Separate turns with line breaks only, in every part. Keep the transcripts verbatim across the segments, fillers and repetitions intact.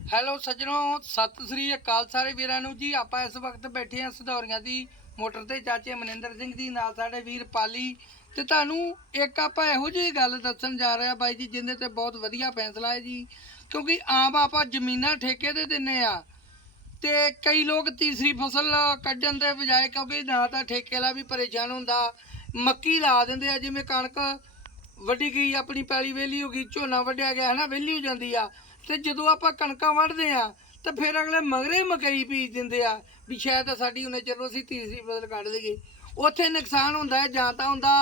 Hello ਸੱਜਣੋ, ਸਤਿ ਸ੍ਰੀ ਅਕਾਲ ਸਾਰੇ ਵੀਰਾਂ ਨੂੰ ਜੀ। ਆਪਾਂ ਇਸ ਵਕਤ ਬੈਠੇ ਹਾਂ ਸਧੌਰੀਆਂ ਦੀ ਮੋਟਰ ਤੇ, ਚਾਚੇ ਮਨਿੰਦਰ ਸਿੰਘ ਦੀ ਨਾਲ ਸਾਡੇ ਵੀਰ ਪਾਲੀ। ਤੇ ਤੁਹਾਨੂੰ ਇੱਕ ਆਪਾਂ ਇਹੋ ਜਿਹੀ ਗੱਲ ਦੱਸਣ ਜਾ ਰਹੇ ਆ ਬਾਈ ਜੀ, ਜਿਹਦੇ ਤੇ ਬਹੁਤ ਵਧੀਆ ਫੈਸਲਾ ਹੈ ਜੀ। ਕਿਉਂਕਿ ਆਮ ਆਪਾਂ ਜ਼ਮੀਨਾਂ ਠੇਕੇ ਤੇ ਦਿੰਨੇ ਆ ਤੇ ਕਈ ਲੋਕ ਤੀਸਰੀ ਫਸਲ ਕੱਢਣ ਦੇ ਬਜਾਏ, ਕਿਉਂਕਿ ਨਾ ਤਾਂ ਠੇਕੇ ਵਾਲਾ ਵੀ ਪਰੇਸ਼ਾਨ ਹੁੰਦਾ, ਮੱਕੀ ਲਾ ਦਿੰਦੇ ਆ। ਜਿਵੇਂ ਕਣਕ ਵੱਢੀ ਗਈ, ਆਪਣੀ ਪੈਲੀ ਵਿਹਲੀ ਹੋ ਗਈ, ਝੋਨਾ ਵੱਢਿਆ ਗਿਆ ਹੈ ਨਾ, ਵਿਹਲੀ ਹੋ ਜਾਂਦੀ ਆ। ਤੇ ਜਦੋਂ ਆਪਾਂ ਕਣਕਾਂ ਵੱਢਦੇ ਆ ਤਾਂ ਫਿਰ ਅਗਲੇ ਮਗਰੇ ਮਕਈ ਬੀਜ ਦਿੰਦੇ ਆ ਵੀ ਸ਼ਾਇਦ ਸਾਡੀ ਉਹਨੇ ਚਲੋ ਅਸੀਂ ਤੀਸਰੀ ਫਸਲ ਕੱਢ ਲਈਏ। ਉੱਥੇ ਨੁਕਸਾਨ ਹੁੰਦਾ ਹੈ, ਜਾਂ ਤਾਂ ਹੁੰਦਾ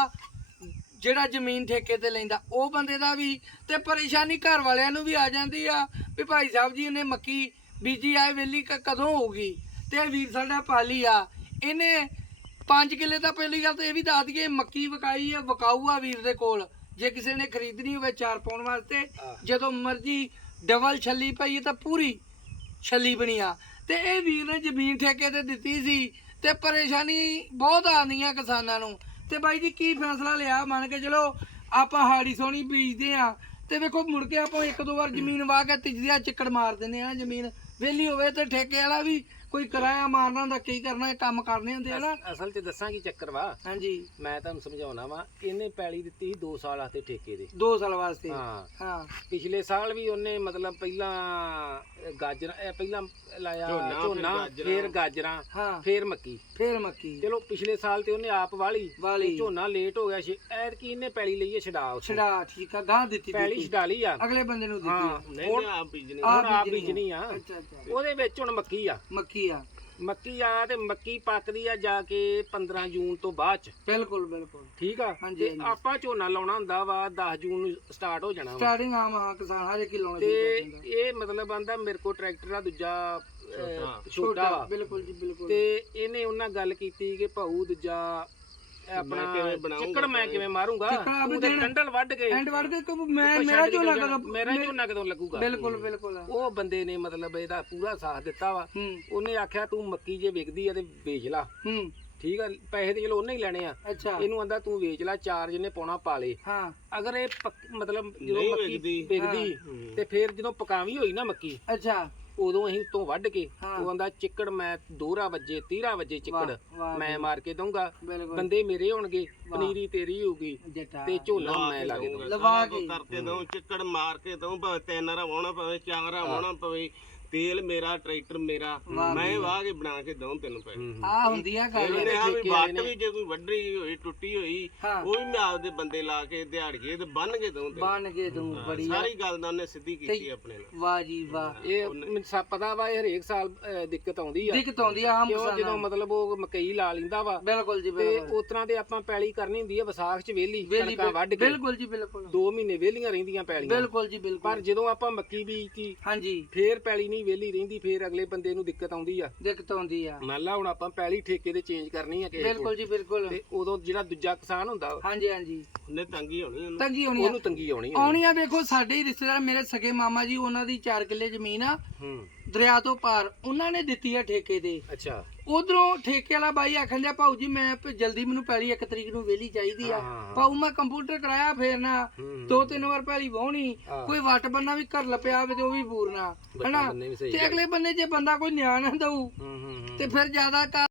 ਜਿਹੜਾ ਜ਼ਮੀਨ ਠੇਕੇ ਤੇ ਲੈਂਦਾ ਉਹ ਬੰਦੇ ਦਾ ਵੀ, ਤੇ ਪਰੇਸ਼ਾਨੀ ਘਰ ਵਾਲਿਆਂ ਨੂੰ ਵੀ ਆ ਜਾਂਦੀ ਆ ਵੀ ਭਾਈ ਸਾਹਿਬ ਜੀ ਇਹਨੇ ਮੱਕੀ ਬੀਜੀ ਆਏ ਵਿਹਲੀ ਕਦੋਂ ਹੋਊਗੀ। ਤੇ ਵੀਰ ਸਾਡਾ ਪਾਲੀ ਆ, ਇਹਨੇ ਪੰਜ ਕਿੱਲੇ ਤਾਂ ਪਹਿਲੀ ਗੱਲ ਤਾਂ ਇਹ ਵੀ ਦੱਸ ਦਈਏ ਮੱਕੀ ਵਿਕਾਈ ਆ, ਵਿਕਾਊ ਆ ਵੀਰ ਦੇ ਕੋਲ। ਜੇ ਕਿਸੇ ਨੇ ਖਰੀਦਣੀ ਹੋਵੇ ਚਾਰ ਪਾਉਣ ਵਾਸਤੇ, ਜਦੋਂ ਮਰਜ਼ੀ ਡਬਲ ਛੱਲੀ ਪਈ ਤਾਂ ਪੂਰੀ ਛੱਲੀ ਬਣੀ ਆ। ਤੇ ਇਹ ਵੀਰ ਨੇ ਜ਼ਮੀਨ ਠੇਕੇ ਤੇ ਦਿੱਤੀ ਸੀ ਤੇ ਪਰੇਸ਼ਾਨੀ ਬਹੁਤ ਆਉਂਦੀਆਂ ਕਿਸਾਨਾਂ ਨੂੰ। ਤੇ ਬਾਈ ਜੀ ਕੀ ਫੈਸਲਾ ਲਿਆ, ਮੰਨ ਕੇ ਚਲੋ ਆਪਾਂ ਹਾੜੀ ਸੋਣੀ ਬੀਜਦੇ ਆ ਤੇ ਵੇਖੋ ਮੁੜ ਕੇ ਆਪਾਂ ਇੱਕ ਦੋ ਵਾਰ ਜ਼ਮੀਨ ਵਾਹ ਕੇ ਤੀਜਾ ਚਿੱਕੜ ਮਾਰ ਦਿੰਦੇ ਆ। ਜ਼ਮੀਨ ਵਿਹਲੀ ਹੋਵੇ ਤੇ ਠੇਕੇ ਵਾਲਾ ਵੀ ਕੋਈ ਕਿਰਾਇਆ ਮਾਰਨਾ ਹੁੰਦਾ, ਕੀ ਕਰਨਾ, ਇਹ ਕੰਮ ਕਰਨੇ ਹੁੰਦੇ ਆ ਨਾ।
ਅਸਲ 'ਚ ਦੱਸਾਂ ਕੀ ਚੱਕਰ ਵਾ, ਹਾਂਜੀ ਮੈਂ ਤੁਹਾਨੂੰ ਸਮਝਾਉਣਾ ਵਾ। ਇਹਨੇ ਪੈਲੀ ਦਿੱਤੀ ਸੀ ਦੋ ਸਾਲ ਵਾਸਤੇ ਠੇਕੇ ਦੇ, ਦੋ ਸਾਲ ਵਾਸਤੇ। ਹਾਂ ਹਾਂ ਪਿਛਲੇ ਸਾਲ ਵੀ ਉਹਨੇ ਮਤਲਬ ਪਹਿਲਾਂ ਗਾਜਰਾਂ, ਪਹਿਲਾਂ ਲਾਇਆ ਝੋਨਾ, ਫੇਰ ਗਾਜਰਾਂ, ਫੇਰ ਮੱਕੀ, ਫੇਰ ਮੱਕੀ। ਚਲੋ ਪਿਛਲੇ ਸਾਲ ਤੇ ਉਹਨੇ ਆਪ ਵਾਲੀ ਵਾਲੀ ਝੋਨਾ ਲੇਟ ਹੋ ਗਿਆ ਸੀ। ਐਤਕੀ ਇਹਨੇ ਪੈਲੀ ਲਈ ਹੈ ਛਡਾ ਛਡਾ ਠੀਕ ਆ, ਗਾਂ ਦਿੱਤੀ ਪੈਲੀ ਛਡਾ ਲਈ ਆ, ਅਗਲੇ ਬੰਦੇ ਨੂੰ ਦਿੱਤੀ। ਹੁਣ ਆਪ ਬੀਜਣੀ, ਹੁਣ ਆਪ ਬੀਜਣੀ ਆ। ਉਹਦੇ ਵਿੱਚ ਹੁਣ ਮੱਕੀ ਆ, ਮੱਕੀ ਆ ਮੱਕੀ ਆ ਤੇ ਮੱਕੀ ਪੱਕਦੀ ਆ ਜਾ ਕੇ ਪੰਦਰਾਂ ਜੂਨ ਤੋਂ ਬਾਅਦ ਚ। ਬਿਲਕੁਲ ਬਿਲਕੁਲ ਠੀਕ ਆ। ਤੇ ਆਪਾਂ ਝੋਨਾ ਲਾਉਣਾ ਹੁੰਦਾ ਵਾ ਦਸ ਜੂਨ ਨੂੰ ਸਟਾਰਟ ਹੋ ਜਾਣਾ ਸਟਾਰਟਿੰਗ। ਆ ਹਾਂ ਕਿਸਾਨ ਹਰੇ ਕੀ ਲਾਉਣਾ। ਤੇ ਇਹ ਮਤਲਬ ਆਂਦਾ ਮੇਰੇ ਕੋਲ ਟਰੈਕਟਰ ਆ ਦੂਜਾ ਛੋਟਾ ਵਾ। ਬਿਲਕੁਲ ਜੀ ਬਿਲਕੁਲ। ਤੇ ਇਹਨੇ ਉਹਨਾਂ ਗੱਲ ਕੀਤੀ ਕਿ ਭਾਊ ਦੂਜਾ ਆਪਣਾ ਚਿੱਕੜ ਮੈਂ ਕਿਵੇਂ ਮਾਰੂੰਗਾ, ਉਹਦੇ ਡੰਡਲ ਵੱਢ ਕੇ ਐਂਡ ਵੱਢ ਕੇ ਮੈਂ ਮੇਰਾ ਝੋਨਾ ਕਦੋਂ ਮੇਰਾ ਝੋਨਾ ਕਦੋਂ ਲੱਗੂਗਾ। ਬਿਲਕੁਲ ਬਿਲਕੁਲ। ਉਹ ਬੰਦੇ ਨੇ ਮਤਲਬ ਇਹਦਾ ਪੂਰਾ ਸਾਥ ਦਿੱਤਾ ਵਾ। ਉਹਨੇ ਆਖਿਆ ਤੂੰ ਮੱਕੀ ਜੇ ਵਿਕਦੀ ਆ ਤੇ ਵੇਚ ਲਾ, ਠੀਕ ਆ, ਪੈਸੇ ਤੇ ਚਲੋ ਉਹਨੇ ਹੀ ਲੈਣੇ ਆ। ਇਹਨੂੰ ਆਂਦਾ ਤੂੰ ਵੇਚ ਲਾ, ਚਾਰ ਜਿਹਨੇ ਪਾਉਣਾ ਪਾ ਲੇ। ਅਗਰ ਇਹ ਮਤਲਬ ਜਦੋਂ ਮੱਕੀ ਵਿਕਦੀ ਤੇ ਫਿਰ ਜਦੋਂ ਪਕਾਵੀ ਹੋਈ ਨਾ ਮੱਕੀ, ਅੱਛਾ ਉਦੋਂ ਅਸੀਂ ਉਤੋਂ ਵੱਢ ਕੇ ਉਹ ਆਂਦਾ ਚਿੱਕੜ ਮੈਂ ਦੋਹਰਾ ਵੱਜੇ ਤੀਰਾ ਵੱਜੇ ਚਿੱਕੜ ਮੈਂ ਮਾਰ ਕੇ ਦਊਂਗਾ, ਬੰਦੇ ਮੇਰੇ ਹੋਣਗੇ, ਪਨੀਰੀ ਤੇਰੀ ਹੋਊਗੀ ਤੇ ਝੋਨਾ ਮੈਂ ਲਾ ਕੇ ਦਊਂਗਾ। ਲਵਾ ਕੇ ਕਰਕੇ ਦਊਂ, ਚਿੱਕੜ ਮਾਰ ਕੇ ਦਊਂ, ਭਾਵੇਂ ਤਿੰਨ ਰਾ ਵਾਉਣਾ ਪਵੇ, ਚਾਰ ਰਾ ਵਾਉਣਾ ਪਵੇ, ਤੇਲ ਮੇਰਾ, ਟਰੈਕਟਰ ਮੇਰਾ, ਮੈਂ ਵਾਹ ਕੇ ਬਣਾ ਕੇ ਦਊਂ ਤੈਨੂੰ ਪੈਸੇ। ਆ ਹੁੰਦੀ ਆ ਗੱਲ। ਵੱਟ ਵੀ ਜੇ ਕੋਈ ਵੱਢੀ ਹੋਈ ਟੁੱਟੀ ਹੋਈ ਉਹ ਵੀ ਮੈਂ ਆਪਦੇ ਬੰਦੇ ਲਾ ਕੇ ਦਿਹਾੜੀਏ ਤੇ ਬੰਨ ਕੇ ਦਊਂ, ਬੰਨ ਕੇ ਦਊਂ। ਬੜੀ ਸਾਰੀ ਗੱਲ ਦਾ ਉਹਨੇ ਸਿੱਧੀ ਕੀਤੀ ਆਪਣੇ ਨਾਲ। ਵਾਹ ਜੀ ਵਾਹ। ਇਹ ਮੈਨੂੰ ਪਤਾ ਵਾ ਇਹ ਹਰੇਕ ਸਾਲ ਦਿੱਕਤ ਆਉਂਦੀ ਆ, ਦਿੱਕਤ ਆਉਂਦੀ ਆ ਕਿਉਂ ਜਦੋਂ ਮਤਲਬ ਉਹ ਮਕਈ ਲਾ ਲੈਂਦਾ ਵਾ। ਬਿਲਕੁਲ ਜੀ ਬਿਲਕੁਲ। ਤੇ ਉਸ ਤਰ੍ਹਾਂ ਤੇ ਆਪਾਂ ਪੈਲੀ ਕਰਨੀ ਹੁੰਦੀ ਆ ਵਿਸਾਖ ਚ ਵਿਹਲੀ, ਕਣਕਾਂ ਵੱਢ ਕੇ। ਬਿਲਕੁਲ ਜੀ ਬਿਲਕੁਲ। ਦੋ ਮਹੀਨੇ ਵਿਹਲੀਆਂ ਰਹਿੰਦੀਆਂ ਪੈਲੀਆਂ। ਬਿਲਕੁਲ ਜੀ ਬਿਲਕੁਲ। ਪਰ ਜਦੋਂ ਆਪਾਂ ਮੱਕੀ ਬੀਜਤੀ, ਹਾਂਜੀ, ਫੇਰ ਪੈਲੀ ਨਹੀਂ ਵਿਹਲੀ ਰਹਿੰਦੀ, ਫੇਰ ਅਗਲੇ ਬੰਦੇ ਨੂੰ ਦਿੱਕਤ ਆਉਂਦੀ ਆ, ਦਿੱਕਤ ਆਉਂਦੀ ਆ। ਮੰਨ ਲਾ ਹੁਣ ਆਪਾਂ ਪੈਲੀ ਠੇਕੇ ਤੇ ਚੇਂਜ ਕਰਨੀ ਆ ਕਿਸੇ ਕੋਲ। ਬਿਲਕੁਲ ਜੀ ਬਿਲਕੁਲ। ਤੇ ਉਦੋਂ ਜਿਹੜਾ ਦੂਜਾ ਕਿਸਾਨ ਹੁੰਦਾ, ਹਾਂਜੀ ਹਾਂਜੀ, ਉਹਨੇ ਤੰਗੀ ਹੋਣੀ, ਤੰਗੀ ਹੋਣੀ, ਉਹਨੂੰ ਤੰਗੀ ਆਉਣੀ ਆਉਣੀ ਆ। ਵੇਖੋ ਸਾਡੇ ਹੀ ਰਿਸ਼ਤੇਦਾਰ ਮੇਰੇ ਸਗੇ ਮਾਮਾ ਜੀ, ਉਹਨਾਂ ਦੀ ਚਾਰ ਕਿੱਲੇ ਜ਼ਮੀਨ ਆ ਦਰਿਆ ਤੋਂ ਪਾਰ, ਉਹਨਾਂ ਨੇ ਦਿੱਤੀ ਆ ਠੇਕੇ ਤੇ। ਅੱਛਾ। ਉਧਰੋਂ ਠੇਕੇ ਵਾਲਾ ਬਾਈ ਆਖਣ ਲਿਆ ਭਾਊ ਜੀ ਮੈਂ ਜਲਦੀ ਮੈਨੂੰ ਪੈਲੀ ਇੱਕ ਤਰੀਕ ਨੂੰ ਵਿਹਲੀ ਚਾਹੀਦੀ ਆ। ਭਾਊ ਮੈਂ ਕੰਪਿਊਟਰ ਕਰਾਇਆ, ਫੇਰ ਨਾ ਦੋ ਤਿੰਨ ਵਾਰ ਪੈਲੀ ਵਾਹੁਣੀ, ਕੋਈ ਵੱਟ ਬੰਨਾ ਵੀ ਘਰ ਲਪਿਆ ਹੋਵੇ ਤੇ ਉਹ ਵੀ ਪੂਰਨਾ, ਹਨਾ। ਤੇ ਅਗਲੇ ਬੰਨੇ ਜੇ ਬੰਦਾ ਕੋਈ ਨਿਆਂ ਨਾ ਦਊ ਤੇ ਫਿਰ ਜ਼ਿਆਦਾ